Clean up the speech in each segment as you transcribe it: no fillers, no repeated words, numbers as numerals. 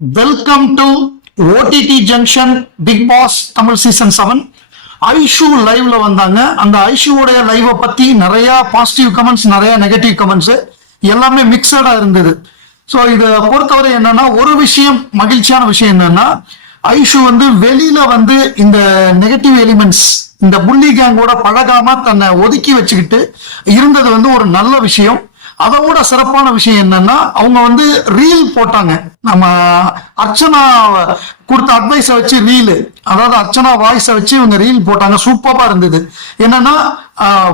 Welcome to OTT junction Bigg Boss Tamil season 7. Aishu லைவ்ல வந்தாங்க. அந்த ஐஷுவோடைய லைவை பத்தி நிறைய பாசிட்டிவ் கமெண்ட்ஸ், நிறைய நெகட்டிவ் கமெண்ட்ஸ் எல்லாமே மிக்சடா இருந்தது. ஸோ இதை பொறுத்தவரை என்னன்னா, ஒரு விஷயம் மகிழ்ச்சியான விஷயம் என்னன்னா, ஐஷு வெளியில இந்த நெகட்டிவ் எலிமெண்ட்ஸ், இந்த புள்ளி கேங்கோட பழகாம தன்னை ஒதுக்கி வச்சுக்கிட்டு இருந்தது ஒரு நல்ல விஷயம். அதோட சிறப்பான விஷயம் என்னன்னா, அவங்க ரீல் போட்டாங்க. நம்ம அர்ச்சனா கொடுத்த அட்வைஸை வச்சு ரீல், அதாவது அர்ச்சனா வாய்ஸை வச்சு இவங்க ரீல் போட்டாங்க. சூப்பரா இருந்தது. என்னன்னா,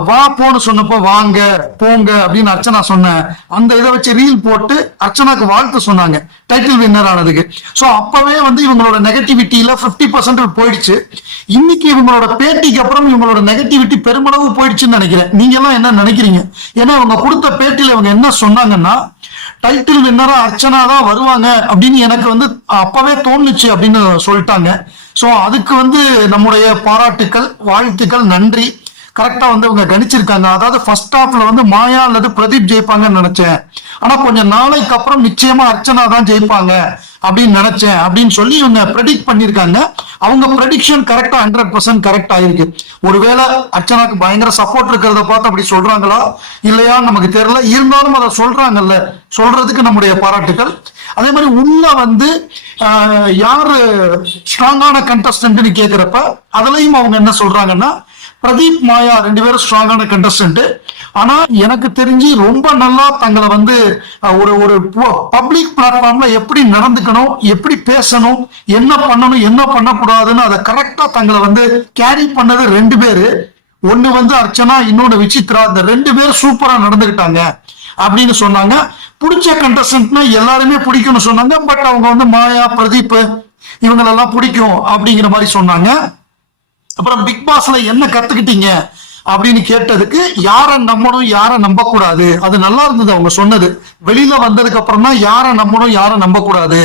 வா போன்னு சொன்னப்போ வாங்க போங்க அப்படின்னு அர்ச்சனா சொன்ன அந்த இதை வச்சு ரீல் போட்டு அர்ச்சனாக்கு வாழ்த்து சொன்னாங்க டைட்டில் வின்னர் ஆனதுக்கு. ஸோ அப்பவே இவங்களோட நெகட்டிவிட்டியில 50% போயிடுச்சு. இன்னைக்கு இவங்களோட பேட்டிக்கு அப்புறம் இவங்களோட நெகட்டிவிட்டி பெருமளவு போயிடுச்சுன்னு நினைக்கிறேன். நீங்க எல்லாம் என்ன நினைக்கிறீங்க? ஏன்னா இவங்க கொடுத்த பேட்டியில இவங்க என்ன சொன்னாங்கன்னா, டைட்டில் வின்னரா அர்ச்சனா தான் வருவாங்க அப்படின்னு எனக்கு அப்பவே தோணுச்சு அப்படின்னு சொல்லிட்டாங்க. ஸோ அதுக்கு நம்முடைய பாராட்டுக்கள், வாழ்த்துக்கள், நன்றி. கரெக்டா இவங்க கணிச்சிருக்காங்க. அதாவது ஃபர்ஸ்ட் ஹாஃப்ல மாயா அல்லது பிரதீப் ஜெயிப்பாங்கன்னு நினைச்சேன், ஆனா கொஞ்சம் நாளைக்கு அப்புறம் நிச்சயமா அர்ச்சனா தான் ஜெயிப்பாங்க அப்படின்னு நினைச்சேன் அப்படின்னு சொல்லி இவங்க ப்ரெடிக்ட் பண்ணிருக்காங்க. அவங்க ப்ரெடிக்ஷன் கரெக்டா 100% கரெக்ட் ஆயிருக்கு. ஒருவேளை அர்ச்சனாக்கு பயங்கர சப்போர்ட் இருக்கிறத பார்த்து அப்படி சொல்றாங்களா இல்லையான்னு நமக்கு தெரியல. இருந்தாலும் அதை சொல்றாங்கல்ல, சொல்றதுக்கு நம்முடைய பாராட்டுகள். அதே மாதிரி உள்ள யாரு ஸ்ட்ராங்கான கண்டஸ்டன்ட்னு கேட்கிறப்ப அதுலயும் அவங்க என்ன சொல்றாங்கன்னா, பிரதீப் மாயா 2 பேரும் ஸ்ட்ராங்கான கண்டஸ்டன்ட். ஆனா எனக்கு தெரிஞ்சு ரொம்ப நல்லா தங்களை ஒரு பப்ளிக் பிளாட்ஃபார்ம்ல எப்படி நடந்துக்கணும், எப்படி பேசணும், என்ன பண்ணணும், என்ன பண்ணக்கூடாதுன்னு அதை கரெக்டா தங்களை கேரி பண்ணது 2 பேரு. ஒண்ணு அர்ச்சனா, இன்னொன்னு விசித்ரா. இந்த 2 பேரும் சூப்பரா நடந்துகிட்டாங்க அப்படின்னு சொன்னாங்க. பிடிச்ச கண்டஸ்டன்ட்னா எல்லாருமே பிடிக்கும்னு சொன்னாங்க. பட் அவங்க மாயா, பிரதீப் இவங்களெல்லாம் பிடிக்கும் அப்படிங்கிற மாதிரி சொன்னாங்க. அப்புறம் பிக் பாஸ்ல என்ன கத்துக்கிட்டீங்க அப்படின்னு கேட்டதுக்கு, யாரை நம்பணும் யாரை நம்ப கூடாது, அது நல்லா இருந்தது அவங்க சொன்னது. வெளியில வந்ததுக்கு அப்புறம் தான் யாரை நம்பணும் யாரை நம்ப கூடாது,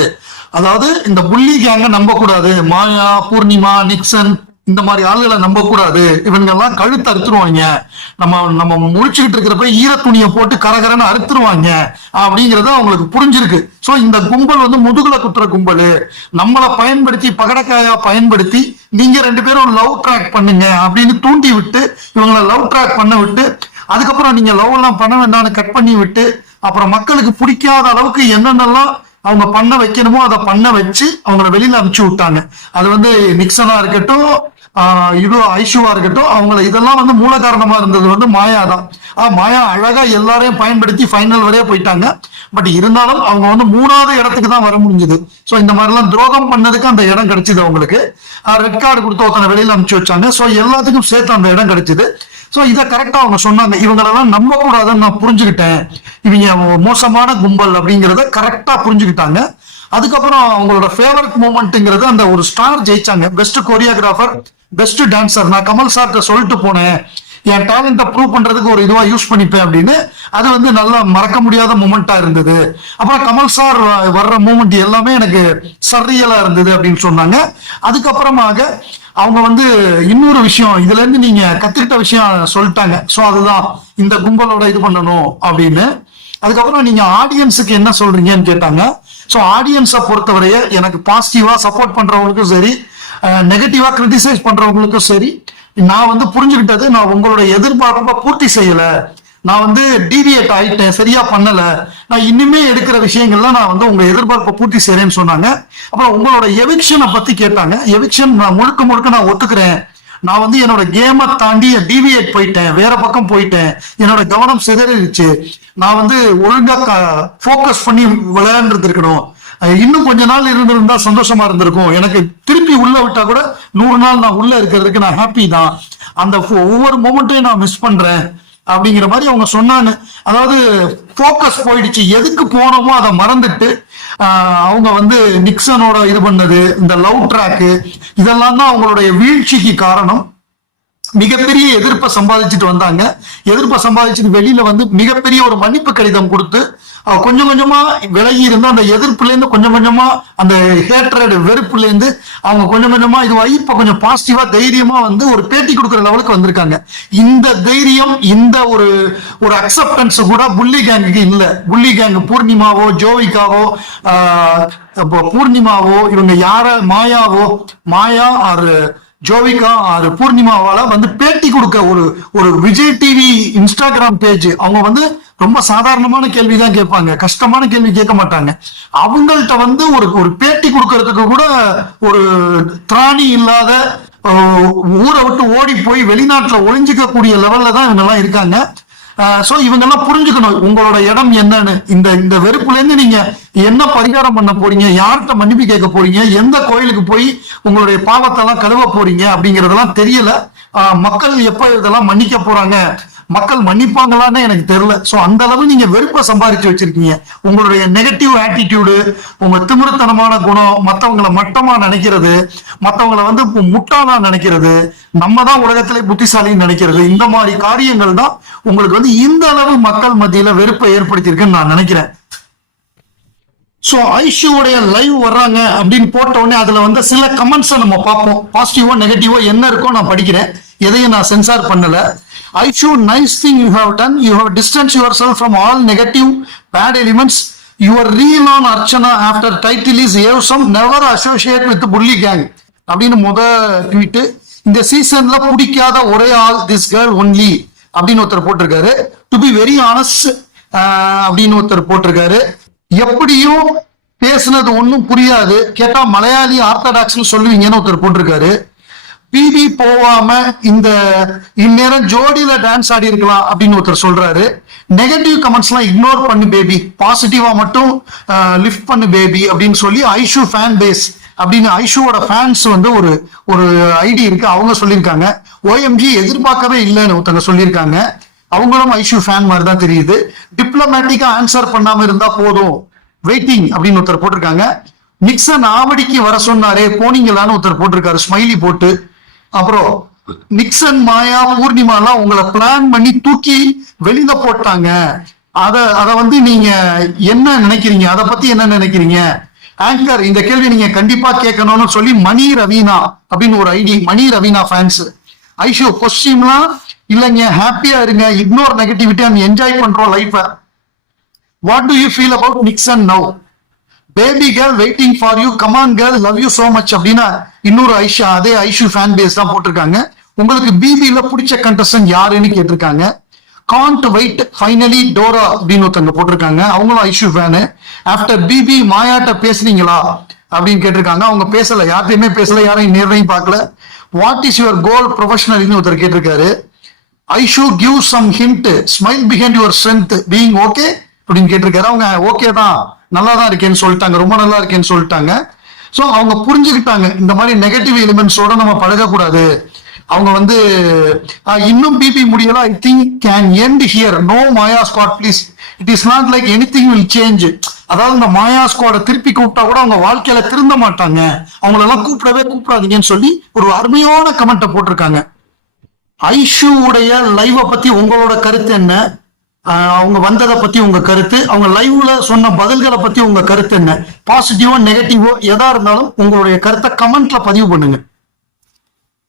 அதாவது இந்த புள்ளி கேங்க நம்ப கூடாது, மாயா, பூர்ணிமா, நிக்சன் இந்த மாதிரி ஆளுகளை நம்ப கூடாது, இவங்க எல்லாம் கழுத்து அறுத்துருவாங்க, நம்ம முடிச்சுக்கிட்டு இருக்கிறப்ப ஈர துணியை போட்டு கரகரன்னு அறுத்துருவாங்க அப்படிங்கறது அவங்களுக்கு புரிஞ்சிருக்கு. சோ இந்த கும்பல் முதுகுல குத்துற கும்பல், நம்மளை பயன்படுத்தி பகடக்காயா பயன்படுத்தி நீங்க 2 பேரும் லவ் ட்ராக் பண்ணுங்க அப்படின்னு தூண்டி விட்டு இவங்களை லவ் ட்ராக் பண்ண விட்டு, அதுக்கப்புறம் நீங்க லவ் எல்லாம் பண்ண வேண்டாம்னு கட் பண்ணி விட்டு, அப்புறம் மக்களுக்கு பிடிக்காத அளவுக்கு என்னென்னலாம் அவங்க பண்ண வைக்கணுமோ அதை பண்ண வச்சு அவங்கள வெளியில அனுப்பிச்சு விட்டாங்க. அது நிக்சனா இருக்கட்டும், இது ஐஷுவா இருக்கட்டும், அவங்களை இதெல்லாம் மூல காரணமா இருந்தது மாயா தான். மாயா அழகா எல்லாரையும் பயன்படுத்தி ஃபைனல் வரைய போயிட்டாங்க. பட் இருந்தாலும் அவங்க 3வது இடத்துக்கு தான் வர முடிஞ்சது. ஸோ இந்த மாதிரிலாம் துரோகம் பண்ணதுக்கு அந்த இடம் கிடைச்சது அவங்களுக்கு. ரெட் கார்டு கொடுத்து ஒருத்தனை வெளியில அனுப்பிச்சு வச்சாங்க. ஸோ எல்லாத்துக்கும் சேர்த்து அந்த இடம் கிடைச்சது. ஸோ இதை கரெக்டா அவங்க சொன்னாங்க. இவங்களெல்லாம் நம்ப கூடாதுன்னு நான் புரிஞ்சுக்கிட்டேன், இவங்க மோசமான கும்பல் அப்படிங்கிறத கரெக்டா புரிஞ்சுக்கிட்டாங்க. அதுக்கப்புறம் அவங்களோட ஃபேவரட் மூமெண்ட்ங்கிறது அந்த ஒரு ஸ்டார் ஜெயிச்சாங்க. Best choreographer, best dancer. நான் கமல் சார்கிட்ட சொல்லிட்டு போனேன், என் டேலண்ட்டை ப்ரூவ் பண்றதுக்கு ஒரு இதுவா யூஸ் பண்ணிப்பேன் அப்படின்னு. அது நல்லா மறக்க முடியாத மூமெண்டா இருந்தது. அப்புறம் கமல் சார் வர்ற மூமெண்ட் எல்லாமே எனக்கு சர்ரியலா இருந்தது அப்படின்னு சொன்னாங்க. அதுக்கப்புறமாக அவங்க இன்னொரு விஷயம், இதுல இருந்து நீங்க கத்துக்கிட்ட விஷயம் சொல்லிட்டாங்க. ஸோ அதுதான் இந்த கும்பலோட இது பண்ணணும் அப்படின்னு. அதுக்கப்புறம் நீங்க ஆடியன்ஸுக்கு என்ன சொல்றீங்கன்னு கேட்டாங்க. ஸோ ஆடியன்ஸை பொறுத்தவரைய எனக்கு பாசிட்டிவா சப்போர்ட் பண்றவங்களுக்கும் சரி, நெகட்டிவா கிரிட்டிசைஸ் பண்றவங்களுக்கும் சரி, நான் புரிஞ்சுக்கிட்டது, நான் உங்களோட எதிர்பார்ப்பை பூர்த்தி செய்யல, நான் டீவியேட் ஆயிட்டேன், சரியா பண்ணல, நான் இனிமே எடுக்கிற விஷயங்கள்லாம் நான் உங்க எதிர்பார்ப்பை பூர்த்தி செய்யறேன்னு சொன்னாங்க. அப்புறம் உங்களோட எவிக்ஷனை பத்தி கேட்டாங்க. எவிக்ஷன் நான் முழுக்க நான் ஒத்துக்கிறேன். நான் என்னோட கேமை தாண்டி டீவியேட் போயிட்டேன், வேற பக்கம் போயிட்டேன், என்னோட கவனம் சிதறிடுச்சு, நான் ஒழுங்கா ஃபோக்கஸ் பண்ணி விளையாண்டு இருக்கணும், இன்னும் கொஞ்ச நாள் இருந்திருந்தா சந்தோஷமா இருந்திருக்கும், எனக்கு திருப்பி உள்ள விட்டா கூட 100 நாள் நான் உள்ள இருக்கிறதுக்கு நான் ஹாப்பி தான், அந்த ஒவ்வொரு மூமெண்ட்டையும் நான் மிஸ் பண்றேன் அப்படிங்கிற மாதிரி அவங்க சொன்னாங்க. அதாவது ஃபோக்கஸ் போயிடுச்சு, எதுக்கு போனோமோ அதை மறந்துட்டு அவங்க நிக்சனோட இது பண்ணது, இந்த லவ் ட்ராக்கு, இதெல்லாம் தான் அவங்களுடைய வீழ்ச்சிக்கு காரணம். மிகப்பெரிய எதிர்ப்பை சம்பாதிச்சுட்டு வந்தாங்க. எதிர்ப்பை சம்பாதிச்சுட்டு வெளியில மிகப்பெரிய ஒரு மன்னிப்பு கடிதம் கொடுத்து கொஞ்சம் கொஞ்சமா விலகி இருந்து அந்த எதிர்ப்புல இருந்து கொஞ்சம் கொஞ்சமா அந்த ஹேட்ரட் வெறுப்புல இருந்து அவங்க கொஞ்சம் கொஞ்சமா இதுவாகி இப்ப கொஞ்சம் பாசிட்டிவா தைரியமா வந்து ஒரு பேட்டி கொடுக்குற லெவலுக்கு வந்திருக்காங்க. இந்த தைரியம் இந்த ஒரு ஒரு அக்செப்டன்ஸ் கூட புள்ளி கேங்குக்கு இல்ல. புள்ளி கேங் பூர்ணிமாவோ ஜோவிகாவோ பூர்ணிமாவோ இவங்க மாயா ஆறு ஜோவிகா ஆறு பூர்ணிமாவால வந்து பேட்டி கொடுக்க ஒரு விஜய் டிவி இன்ஸ்டாகிராம் பேஜ் அவங்க வந்து ரொம்ப சாதாரணமான கேள்விதான் கேட்பாங்க, கஷ்டமான கேள்வி கேட்க மாட்டாங்க. அவங்கள்ட்ட வந்து ஒரு பேட்டி கொடுக்கறதுக்கு கூட ஒரு திராணி இல்லாத ஊரை விட்டு ஓடி போய் வெளிநாட்டுல ஒளிஞ்சிக்க கூடிய லெவல்ல தான் இவங்க எல்லாம் இருக்காங்க. சோ இவங்க எல்லாம் புரிஞ்சுக்கணும் உங்களோட இடம் என்னன்னு. இந்த வெறுப்புல இருந்து நீங்க என்ன பரிகாரம் பண்ண போறீங்க, யார்கிட்ட மன்னிப்பு கேட்க போறீங்க, எந்த கோயிலுக்கு போய் உங்களுடைய பாவத்தை எல்லாம் கழுவ போறீங்க அப்படிங்கறதெல்லாம் தெரியல. மக்கள் எப்ப இதெல்லாம் மன்னிக்க போறாங்க, மக்கள் மன்னிப்பாங்களான்னு எனக்கு தெரியல. சோ அந்த அளவு நீங்க வெறுப்பை சம்பாதிச்சு வச்சிருக்கீங்க. உங்களுடைய நெகட்டிவ் ஆட்டிடியூடு, உங்க திமிருத்தனமான குணம், மத்தவங்களை மட்டமா நினைக்கிறது, மத்தவங்களை வந்து முட்டாளா நினைக்கிறது, நம்ம தான் உலகத்திலே புத்திசாலின்னு நினைக்கிறது, இந்த மாதிரி காரியங்கள் தான் உங்களுக்கு வந்து இந்த அளவு மக்கள் மத்தியில வெறுப்பை ஏற்படுத்தியிருக்குன்னு நான் நினைக்கிறேன். சோ ஐஷுவோடைய லைவ் வர்றாங்க அப்படின்னு போட்ட உடனே அதுல வந்து சில கமெண்ட்ஸை நம்ம பார்ப்போம். பாசிட்டிவோ நெகட்டிவோ என்ன இருக்கோ நான் படிக்கிறேன், எதையும் நான் சென்சார் பண்ணல. Aishu, nice thing you have done. You have distanced yourself from all negative, bad elements. You are real on Archana after title is awesome. Never associate with the bully gang. அப்படின்னு tweet. இந்த சீசன்ல பிடிக்காத ஒரே ஆள் this girl only அப்படின்னு ஒருத்தர் போட்டிருக்காரு. To be very honest அப்படின்னு ஒருத்தர் போட்டிருக்காரு. எப்படியும் பேசுனது ஒன்னும் புரியாது, கேட்டா மலையாளி ஆர்த்தடாக்ஸ்னு சொல்லுவீங்கன்னு ஒருத்தர் போட்டிருக்காரு. பிபி போவாம இந்த இந்நேரம் ஜோடியில டான்ஸ் ஆடி இருக்கலாம் அப்படின்னு ஒருத்தர் சொல்றாரு. நெகட்டிவ் கமெண்ட்ஸ் எல்லாம் இக்னோர் பண்ணு பேபி, பாசிட்டிவா மட்டும் லிஃப்ட் பண்ணு பேபி அப்படின்னு சொல்லி ஐஷு ஃபேன் பேஸ் அப்படின்னு ஐஷுவோட ஃபேன்ஸ் வந்து ஒரு ஐடி இருக்கு, அவங்க சொல்லியிருக்காங்க. ஓஎம்ஜி எதிர்பார்க்கவே இல்லைன்னு ஒருத்தங்க சொல்லியிருக்காங்க. அவங்களும் ஐஷு ஃபேன் மாதிரி தான் தெரியுது. டிப்ளமேட்டிக்கா ஆன்சர் பண்ணாம இருந்தா போதும், வெயிட்டிங் அப்படின்னு ஒருத்தர் போட்டிருக்காங்க. நிக்சன் ஆவடிக்கு வர சொன்னாரே போனீங்களான்னு ஒருத்தர் போட்டிருக்காரு ஸ்மைலி போட்டு. அப்புறம் நிக்சன் மாயா பூர்ணிமா எல்லாம் உங்களை பிளான் பண்ணி தூக்கி வெளியில போட்டாங்க, அத வந்து நீங்க என்ன நினைக்கிறீங்க, அதை பத்தி என்ன நினைக்கிறீங்க ஆங்கர், இந்த கேள்வி நீங்க கண்டிப்பா கேட்கணும்னு சொல்லி மணி ரவீனா அப்படின்னு ஒரு ஐடி, மணி ரவீனா ஃபேன்ஸ். ஐஷு கொஸ்டின்லாம் இல்லைங்க, ஹாப்பியா இருங்க, இக்னோர் நெகட்டிவிட்டி அண்ட் என்ஜாய் பண்றோம் life. What do you feel about Nixon now? Baby girl waiting for you, come on girl love you so much அப்படின்னா இன்னொரு ஐஷா, அதே ஐஷு ஃபேன் பேஸ் தான் போட்டிருக்காங்க. உங்களுக்கு பிபில பிடிச்ச கண்டஸ்டன்ட் யாருன்னு கேட்டிருக்காங்க. காண்ட் வெயிட் ஃபைனலி டோரா அப்படின்னு ஒருத்தங்க போட்டிருக்காங்க, அவங்களும் ஐஷு ஃபேனு. ஆஃப்டர் பிபி மாயாட்ட பேசுறீங்களா அப்படின்னு கேட்டிருக்காங்க. அவங்க பேசல, யார்கிட்டயுமே பேசல, யாரையும் நேரையும் பார்க்கல. வாட் இஸ் யுவர் கோல் ப்ரொஃபஷனல்னு ஒருத்தர் கேட்டிருக்காரு. Aishu give some hint, smile behind your strength being okay அப்படின்னு கேட்டிருக்காரு. அவங்க ஓகே தான், நல்லா தான் இருக்கேன்னு சொல்லிட்டாங்க, ரொம்ப நல்லா இருக்கேன்னு சொல்லிட்டாங்க. ஸோ அவங்க புரிஞ்சுக்கிட்டாங்க இந்த மாதிரி நெகட்டிவ் எலிமெண்ட்ஸோட நம்ம பழகக்கூடாது. அவங்க வந்து இன்னும் பிபி முடியல, I think can end here, no Maya squad please, it is not like anything will change. அதாவது இந்த மாயா ஸ்குவாட திருப்பி கூப்பிட்டா கூட அவங்க வாழ்க்கையில திருந்த மாட்டாங்க, அவங்களெல்லாம் கூப்பிடாதீங்கன்னு சொல்லி ஒரு அருமையான கமெண்ட்டை போட்டிருக்காங்க. ஐஷுவுடைய லைவை பத்தி உங்களோட கருத்து என்ன? அவங்க வந்ததை பத்தி உங்க கருத்து, அவங்க லைவ்ல சொன்ன பதில்களை பத்தி உங்க கருத்து என்ன? பாசிட்டிவோ நெகட்டிவோ எதா இருந்தாலும் உங்களுடைய கருத்தை கமெண்ட்ல பதிவு பண்ணுங்க.